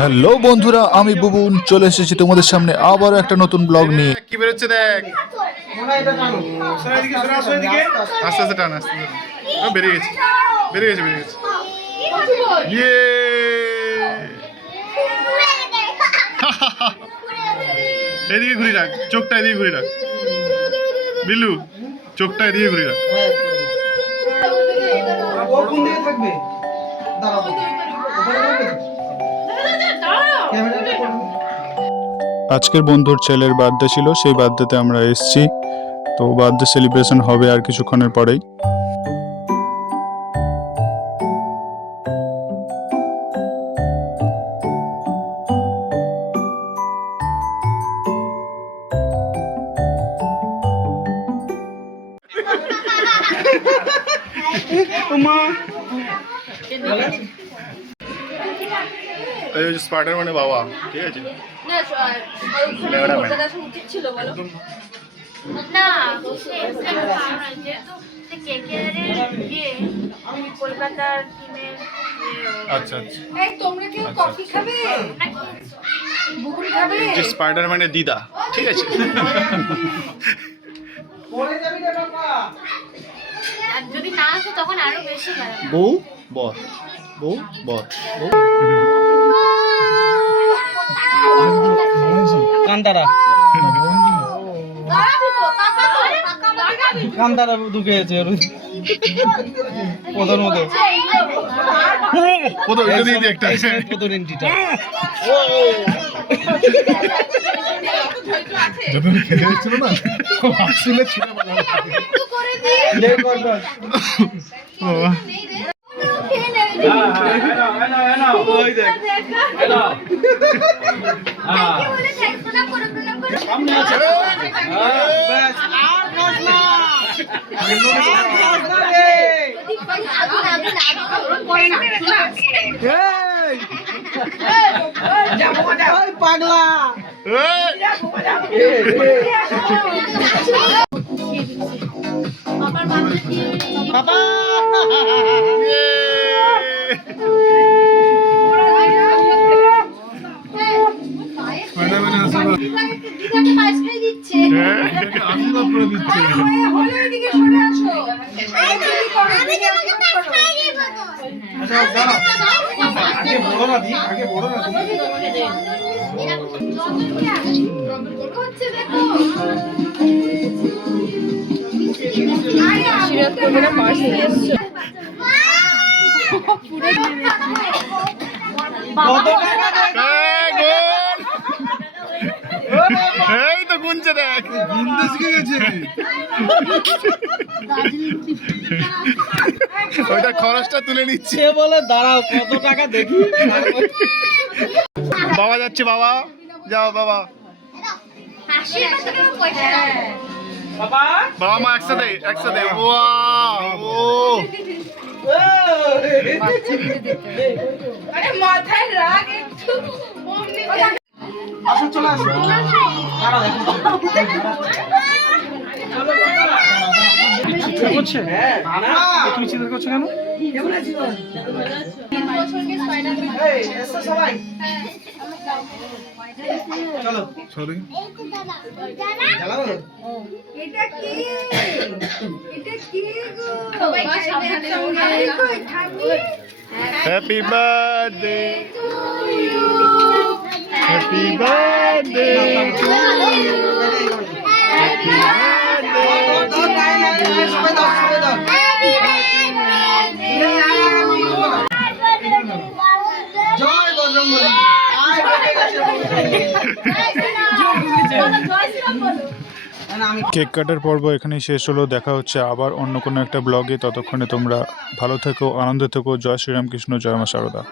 Hello বন্ধুরা, আমি বুবুন চলে এসেছি তোমাদের সামনে আবারও একটা নতুন ব্লগ নিয়ে। কি বেরোচ্ছে দেখ, আস্তে আস্তে টান, আস্তে বেরিয়ে গেছে, বেরিয়ে গেছে, বেরিয়ে গেছে। ইয়ে এদিকে ঘুরি রাখ, চোখটা এদিকে ঘুরি রাখ বিল্লু, চোখটা এদিকে ঘুরি রাখ। আজকের বন্ধুর ছেলের বার্থডে ছিল, সেই বার্থডেতে আমরা এসেছি। তো বার্থডে সেলিব্রেশন হবে আর কিছুক্ষণের পরেই। স্পাইডারম্যানের বাবা, ঠিক আছে। আচ্ছা আচ্ছা, স্পাইডারম্যানের দিদা, ঠিক আছে। যদি না আসে তখন আরো বেশি বউ বর, বউ বর, কান্তারা কান্তারা ঢুকেছে পদর মতো পদর এন্ট্রিটা যখন খেলে এসেছিল না, আসলে ছুটে পাগলা বাবা আশীর্বাদ করে দিচ্ছে। আগে বড় না দি, আগে বড় না দি। আশীর্বাদ করবে না, মাস হয়ে যাচ্ছে। এই তো গুনছে দেখ, গুনতে শিখে গেছে। ওইটা খরচটা তুলে নিচ্ছে বলে দাঁড়াও কত টাকা দেখি। বাবা যাচ্ছে, বাবা যাও, বাবা বাবা মা একসাথে একসাথে। মাথায় রাগ একটু আসো চলে আসো দাঁড়াও করছে তুমি চিন্তা করছো কেন? কেমন আছিস? সবাই চলো সরি, এটা কি, এটা কি গো সবাই সাবধানে। Happy birthday to you, happy birthday to you, happy cake কাটার পর্ব এখানেই শেষ হলো। দেখা হচ্ছে আবার অন্য কোনো একটা ব্লগে। ততক্ষণে তোমরা ভালো থেকো, আনন্দে থেকো। জয় শ্রীরামকৃষ্ণ, জয় মা শারদা।